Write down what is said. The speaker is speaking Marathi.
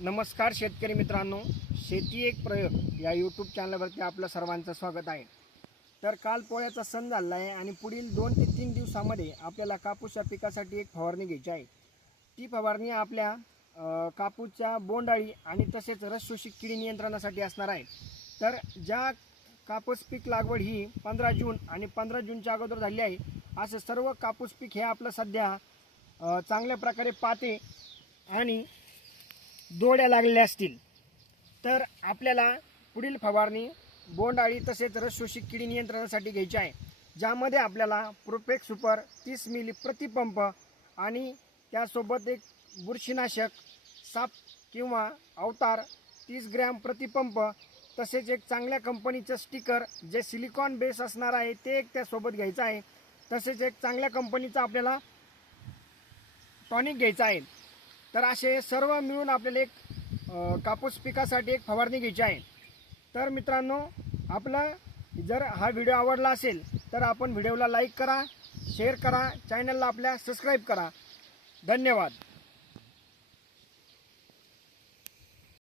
नमस्कार शेतकरी मित्रांनो शेती एक प्रयोग या यूट्यूब चॅनलवरती आपलं सर्वांचं स्वागत आहे. तर काल पोळ्याचा सण झाला आहे आणि पुढील दोन ते तीन दिवसामध्ये आपल्याला कापूस या पिकासाठी एक फवारणी घ्यायची आहे. ती फवारणी आपल्या कापूसच्या बोंडाळी आणि तसेच रस शोषित किडी नियंत्रणासाठी असणार आहे. तर ज्या कापूस पीक लागवड ही पंधरा जून आणि पंधरा जूनच्या अगोदर झाली आहे असं सर्व कापूस पीक हे आपलं सध्या चांगल्या प्रकारे पाते आणि दोड्या लागलेल्या असतील. तर आपल्याला पुढील फवारणी बोंडआळी तसेच रस शोषित किडी नियंत्रणासाठी घ्यायची आहे. ज्यामध्ये आपल्याला प्रोपेक सुपर तीस मिली प्रतिपंप आणि त्यासोबत एक बुरशीनाशक साप किंवा अवतार तीस ग्रॅम प्रतिपंप तसेच एक चांगल्या कंपनीचं स्टिकर जे सिलिकॉन बेस असणार आहे ते एक त्यासोबत घ्यायचं आहे. तसेच एक चांगल्या कंपनीचं आपल्याला टॉनिक घ्यायचं आहे. तर असे सर्व मिळून आपल्याला एक कापूस पिकासाठी एक फवारणी घ्यायची आहे. तर मित्रांनो आपला जर हा व्हिडिओ आवडला असेल तर आपण व्हिडिओला लाईक करा शेअर करा चॅनलला आपल्या सबस्क्राईब करा. धन्यवाद.